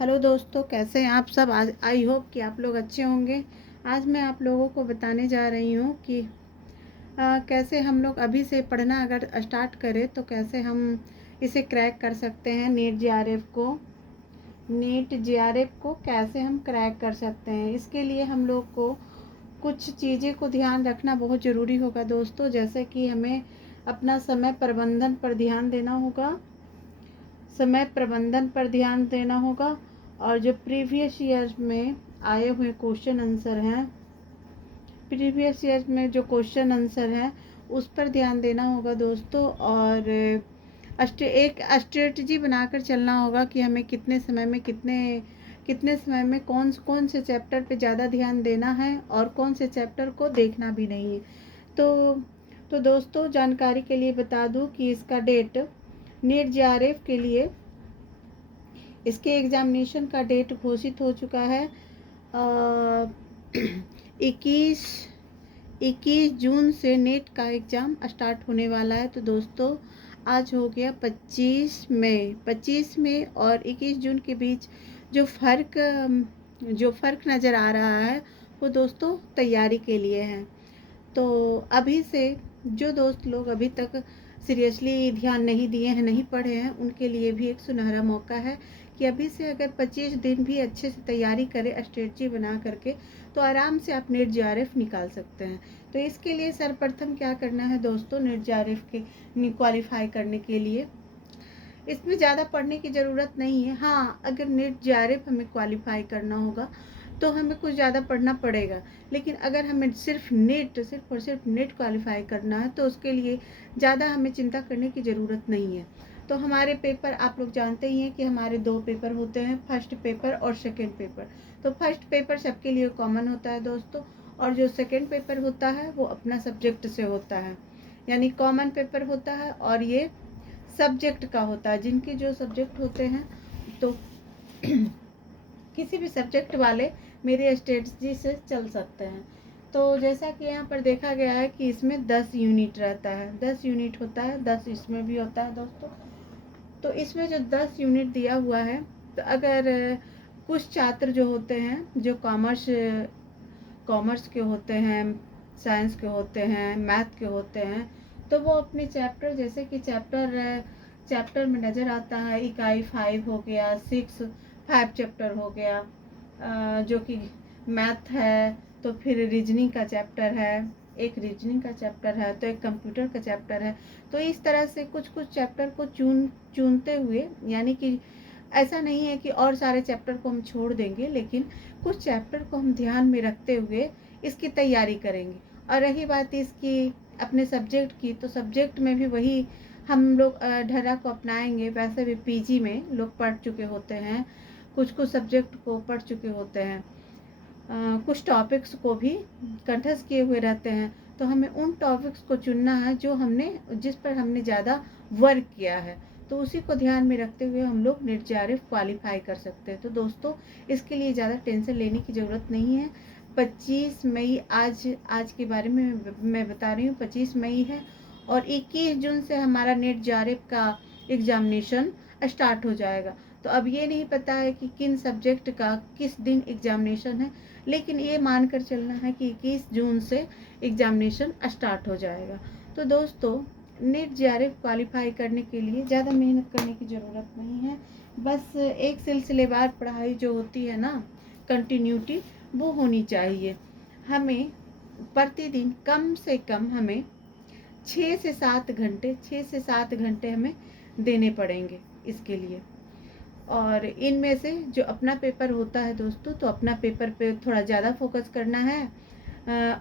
Hello दोस्तों, कैसे हैं आप सब। आज आई होप कि आप लोग अच्छे होंगे। आज मैं आप लोगों को बताने जा रही हूँ कि कैसे हम लोग अभी से पढ़ना अगर स्टार्ट करें तो कैसे हम इसे क्रैक कर सकते हैं। नीट जेआरएफ को कैसे हम क्रैक कर सकते हैं, इसके लिए हम लोग को कुछ चीज़ें को ध्यान रखना बहुत ज़रूरी होगा दोस्तों। जैसे कि हमें अपना समय प्रबंधन पर ध्यान देना होगा और जो प्रीवियस ईयर में आए हुए प्रीवियस ईयर में जो क्वेश्चन आंसर हैं उस पर ध्यान देना होगा दोस्तों। और एक स्ट्रेटजी बनाकर चलना होगा कि हमें कितने समय में कौन कौन से चैप्टर पे ज़्यादा ध्यान देना है और कौन से चैप्टर को देखना भी नहीं है। तो दोस्तों, जानकारी के लिए बता दूं कि इसका डेट नीट जेआरएफ के लिए इसके एग्ज़ामिनेशन का डेट घोषित हो चुका है। 21 जून से नेट का एग्ज़ाम स्टार्ट होने वाला है। तो दोस्तों, आज हो गया 25 मई और 21 जून के बीच जो फ़र्क नज़र आ रहा है वो दोस्तों तैयारी के लिए है। तो अभी से जो दोस्त लोग अभी तक सीरियसली ध्यान नहीं दिए हैं, नहीं पढ़े हैं, उनके लिए भी एक सुनहरा मौका है कि अभी से अगर 25 दिन भी अच्छे से तैयारी करें स्ट्रेटजी बना करके तो आराम से आप नेट जेआरएफ निकाल सकते हैं। तो इसके लिए सर्वप्रथम क्या करना है दोस्तों, नेट जेआरएफ के क्वालिफाई करने के लिए इसमें ज़्यादा पढ़ने की ज़रूरत नहीं है। हाँ, अगर नेट जेआरएफ हमें क्वालिफाई करना होगा तो हमें कुछ ज़्यादा पढ़ना पड़ेगा, लेकिन अगर हमें सिर्फ और सिर्फ नेट क्वालिफाई करना है तो उसके लिए ज़्यादा हमें चिंता करने की ज़रूरत नहीं है। तो हमारे पेपर आप लोग जानते ही हैं कि हमारे 2 पेपर होते हैं, फर्स्ट पेपर और सेकेंड पेपर। तो फर्स्ट पेपर सबके लिए कॉमन होता है दोस्तों, और जो सेकेंड पेपर होता है वो अपना सब्जेक्ट से होता है, यानी कॉमन पेपर होता है और ये सब्जेक्ट का होता है। जिनके जो सब्जेक्ट होते हैं तो किसी भी सब्जेक्ट वाले मेरे स्ट्रेटजी से चल सकते हैं। तो जैसा कि यहाँ पर देखा गया है कि इसमें 10 यूनिट रहता है, 10 यूनिट होता है, 10 इसमें भी होता है दोस्तों। तो इसमें जो 10 यूनिट दिया हुआ है, तो अगर कुछ छात्र जो होते हैं जो कॉमर्स के होते हैं, साइंस के होते हैं, मैथ के होते हैं, तो वो अपने चैप्टर, जैसे कि चैप्टर में नज़र आता है इकाई 5 हो गया, 5 चैप्टर हो गया, जो कि मैथ है, तो फिर रीजनिंग का चैप्टर है, एक रीजनिंग का चैप्टर है, तो एक कंप्यूटर का चैप्टर है। तो इस तरह से कुछ चैप्टर को चुनते हुए, यानी कि ऐसा नहीं है कि और सारे चैप्टर को हम छोड़ देंगे, लेकिन कुछ चैप्टर को हम ध्यान में रखते हुए इसकी तैयारी करेंगे। और रही बात इसकी अपने सब्जेक्ट की, तो सब्जेक्ट में भी वही हम लोग ढर्रा को अपनाएंगे। वैसे भी पीजी में लोग पढ़ चुके होते हैं, कुछ सब्जेक्ट को पढ़ चुके होते हैं, कुछ टॉपिक्स को भी कंठस्थ किए हुए रहते हैं। तो हमें उन टॉपिक्स को चुनना है जिस पर हमने ज़्यादा वर्क किया है, तो उसी को ध्यान में रखते हुए हम लोग नेट जेआरएफ क्वालिफाई कर सकते हैं। तो दोस्तों, इसके लिए ज़्यादा टेंशन लेने की ज़रूरत नहीं है। 25 मई आज के बारे में मैं बता रही हूँ, 25 मई है और 21 जून से हमारा नेट जेआरएफ का एग्ज़ामिनेशन स्टार्ट हो जाएगा। तो अब ये नहीं पता है कि किन सब्जेक्ट का किस दिन एग्ज़ामिनेशन है, लेकिन ये मानकर चलना है कि 21 जून से एग्ज़ामिनेशन स्टार्ट हो जाएगा। तो दोस्तों, नेट जेआरएफ क्वालिफाई करने के लिए ज़्यादा मेहनत करने की ज़रूरत नहीं है। बस एक सिलसिलेवार पढ़ाई जो होती है ना, कंटिन्यूटी, वो होनी चाहिए। हमें प्रतिदिन कम से कम हमें 6 से 7 घंटे हमें देने पड़ेंगे इसके लिए। और इनमें से जो अपना पेपर होता है दोस्तों, तो अपना पेपर पे थोड़ा ज़्यादा फोकस करना है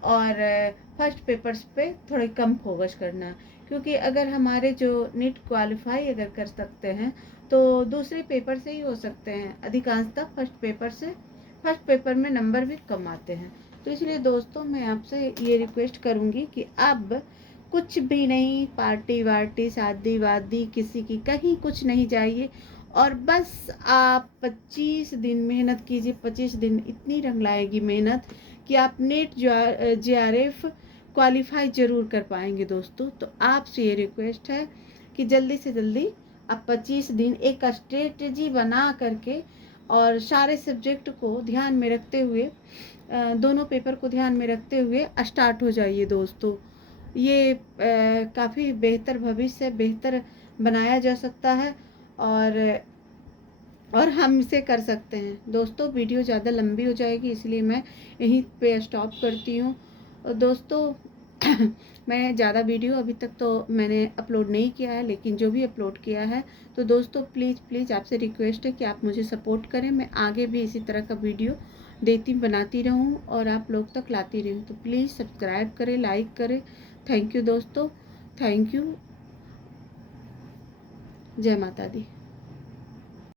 और फर्स्ट पेपर्स पे थोड़े कम फोकस करना है। क्योंकि अगर हमारे जो नीट क्वालिफाई अगर कर सकते हैं तो दूसरे पेपर से ही हो सकते हैं। अधिकांशतः फर्स्ट पेपर में नंबर भी कम आते हैं। तो इसलिए दोस्तों, मैं आपसे ये रिक्वेस्ट करूँगी कि अब कुछ भी नहीं, पार्टी वार्टी, शादी वादी, किसी की कहीं कुछ नहीं चाहिए, और बस आप 25 दिन मेहनत कीजिए। 25 दिन इतनी रंग लाएगी मेहनत कि आप नेट जेआरएफ क्वालिफाई ज़रूर कर पाएंगे दोस्तों। तो आपसे ये रिक्वेस्ट है कि जल्दी से जल्दी आप 25 दिन एक स्ट्रेटजी बना करके और सारे सब्जेक्ट को ध्यान में रखते हुए दोनों पेपर को ध्यान में रखते हुए स्टार्ट हो जाइए दोस्तों। ये काफ़ी बेहतर भविष्य बेहतर बनाया जा सकता है और हम इसे कर सकते हैं। दोस्तों वीडियो ज़्यादा लंबी हो जाएगी इसलिए मैं यहीं पे स्टॉप करती हूँ। दोस्तों मैं ज़्यादा वीडियो अभी तक तो मैंने अपलोड नहीं किया है, लेकिन जो भी अपलोड किया है तो दोस्तों प्लीज़ आपसे रिक्वेस्ट है कि आप मुझे सपोर्ट करें। मैं आगे भी इसी तरह का वीडियो बनाती रहूं और आप लोग तक लाती रहूं। तो प्लीज़ सब्सक्राइब करें, लाइक करें। थैंक यू दोस्तों, थैंक यू। जय माता दी।